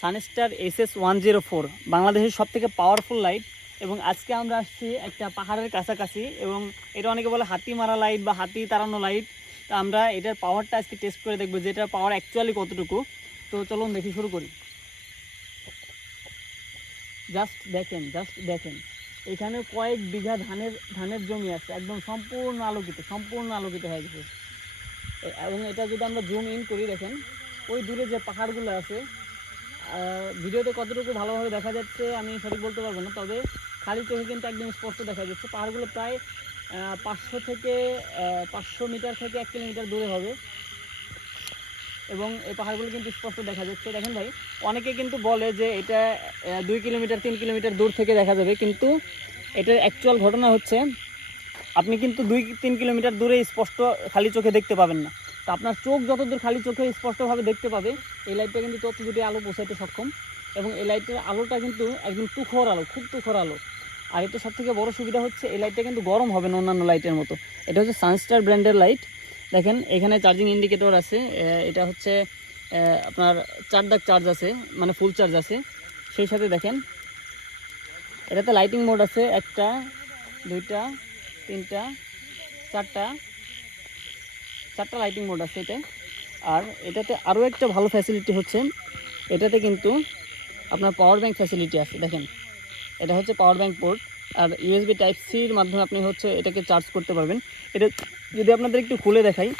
Sunstar S S one zero four বাংলাদেশের সব থেকে পাওয়ারফুল লাইট এবং আজকে আমরা আসছি একটা পাহাড়ের কাছাকাছি এবং এটা অনেকে বলে হাতি মারা লাইট বা হাতি তাড়ানো লাইট তো আমরা এটার পাওয়ারটা আজকে টেস্ট করে দেখব যে এটার পাওয়ার অ্যাকচুয়ালি কতটুকু। তো চলুন দেখি, শুরু করি। জাস্ট দেখেন জাস্ট দেখেন। এখানে কয়েক বিঘা ধানের ধানের জমি আছে, একদম সম্পূর্ণ আলোকিত সম্পূর্ণ আলোকিত হয়ে গেছে। এবং এটা যদি আমরা জুম ইন করি, দেখেন, ওই দূরে যে পাহাড়গুলো আছে ভিডিওতে কতটুকু ভালোভাবে দেখা যাচ্ছে আমি সঠিক বলতে পারব না, তবে খালি চোখে কিন্তু একদম স্পষ্ট দেখা যাচ্ছে। পাহাড়গুলো প্রায় পাঁচশো থেকে পাঁচশো মিটার থেকে এক কিলোমিটার দূরে হবে। এবং এই পাহাড়গুলো কিন্তু স্পষ্ট দেখা যাচ্ছে। দেখেন ভাই, অনেকে কিন্তু বলে যে এটা দুই কিলোমিটার, তিন কিলোমিটার দূর থেকে দেখা যাবে, কিন্তু এটার অ্যাকচুয়াল ঘটনা হচ্ছে, আপনি কিন্তু দুই, তিন কিলোমিটার দূরে স্পষ্ট খালি চোখে দেখতে পাবেন না। আপনার চোখ যতদূর খালি চোখে স্পষ্টভাবে দেখতে পাবে, এই লাইটটা কিন্তু তত দূরে আলো পৌঁছাইতে সক্ষম এবং এই লাইটের আলোটা কিন্তু একদম তুখর আলো, খুব তুখর আলো। আর এটা সব থেকে বড় সুবিধা হচ্ছে, এই লাইটটা কিন্তু গরম হবে না অন্যান্য লাইটের মতো। এটা হচ্ছে সানস্টার ব্র্যান্ডের লাইট দেখেন, এখানে চার্জিং ইন্ডিকেটর আছে এটা হচ্ছে আপনার চার দাগ চার্জ আছে মানে ফুল চার্জ আছে। সেই সাথে দেখেন, এটাতে লাইটিং মোড আছে একটা, দুইটা, তিনটা, চারটা চারটা লাইটিং মোড আছে এটা। আর এটাতে আরও একটা ভালো ফ্যাসিলিটি হচ্ছে। এটাতে কিন্তু আপনার পাওয়ার ব্যাংক ফ্যাসিলিটি আছে, দেখেন। এটা হচ্ছে পাওয়ার ব্যাংক পোর্ট আর ইউএসবি টাইপ সির মাধ্যমে আপনি হচ্ছে এটাকে চার্জ করতে পারবেন। এটা যদি আপনাদের একটু খুলে দেখাই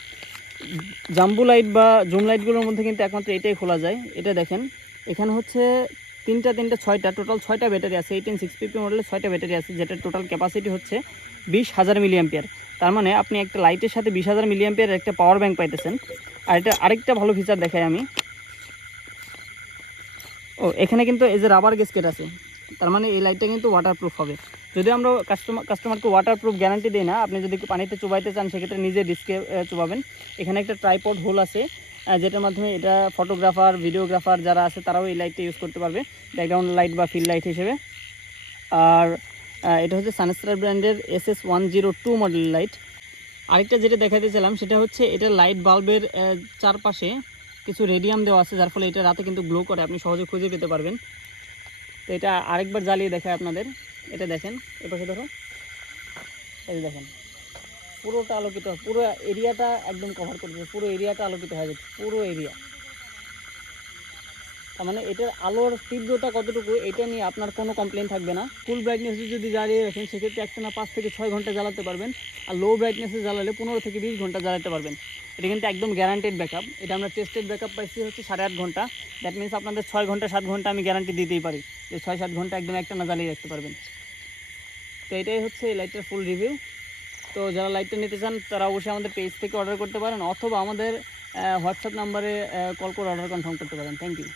জাম্বু লাইট বা জুম লাইটগুলোর মধ্যে কিন্তু একমাত্র এটাই খোলা যায়। এটা দেখেন, এখানে হচ্ছে তিনটা তিনটা, ছয়টা টোটাল ছয়টা ব্যাটারি আছে এইটিন সিক্স ফিফটি মডেলের ছয়টা ব্যাটারি আছে, যেটার টোটাল ক্যাপাসিটি হচ্ছে বিশ হাজার মিলিয়াম্পিয়ার তার মানে আপনি একটা লাইটের সাথে বিশ হাজার মিলিয়াম্পিয়ার একটা পাওয়ার ব্যাংক পাইতেছেন। আর এটা আরেকটা ভালো ফিচার দেখাই আমি। ও, এখানে কিন্তু এই যে রাবার গেসকেট আছে। তার মানে এই লাইটটা কিন্তু ওয়াটারপ্রুফ হবে। যদি আমরা কাস্টমার কাস্টমারকে ওয়াটারপ্রুফ গ্যারান্টি দিই না, আপনি যদি পানিতে চুবাইতে চান, সেক্ষেত্রে নিজে ডিস্কে চুবাবেন। এখানে একটা ট্রাইপড হোল আছে যেটার মাধ্যমে এটা ফটোগ্রাফার ভিডিওগ্রাফার যারা আছে, তারাও এই লাইটটা ইউজ করতে পারবে। ব্যাকগ্রাউন্ড লাইট বা ফিল্ড লাইট হিসেবে। আর এটা হচ্ছে সানস্টার ব্র্যান্ডের S S one zero two model light আরেকটা যেটা দেখাতেছিলাম সেটা হচ্ছে এটা লাইট বাল্বের চারপাশে কিছু রেডিয়াম দেওয়া আছে, যার ফলে এটা রাতে কিন্তু গ্লো করে, আপনি সহজে খুঁজে পেতে পারবেন। তো এটা আরেকবার জ্বালিয়ে দেখায় আপনাদের। এটা দেখেন এপাশে ধরো। এটা দেখেন, পুরোটা আলোকিত, পুরো এরিয়াটা একদম কভার করছে পুরো এরিয়াটা আলোকিত হয়ে যাচ্ছে, পুরো এরিয়া তার মানে এটার আলোর তীব্রতা কতটুকু, এটা নিয়ে আপনার কোনো কমপ্লেন থাকবে না। ফুল ব্রাইটনেসে যদি জ্বালিয়ে রাখেন, সেক্ষেত্রে একটা না পাঁচ থেকে ছয় ঘণ্টা জ্বালাতে পারবেন। আর লো ব্রাইটনেসে জ্বালালে পনেরো থেকে বিশ ঘণ্টা জ্বালাতে পারবেন। এটা কিন্তু একদম গ্যারান্টেড ব্যাকআপ এটা আমরা টেস্টেড ব্যাকআপ পাইছি হচ্ছে সাড়ে আট ঘণ্টা। দ্যাট মিনস আপনাদের ছয় ঘণ্টা, সাত ঘণ্টা আমি গ্যারান্টি দিতেই পারি যে ছয়, সাত ঘণ্টা একদম একটা না জ্বালিয়ে রাখতে পারবেন। তো এটাই হচ্ছে এই লাইটটার ফুল রিভিউ তো যারা লাইটটা নিতে চান, তারা অবশ্যই আমাদের পেজ থেকে অর্ডার করতে পারেন, অথবা আমাদের হোয়াটসঅ্যাপ নাম্বারে কল করে অর্ডার কনফার্ম করতে পারেন। Thank you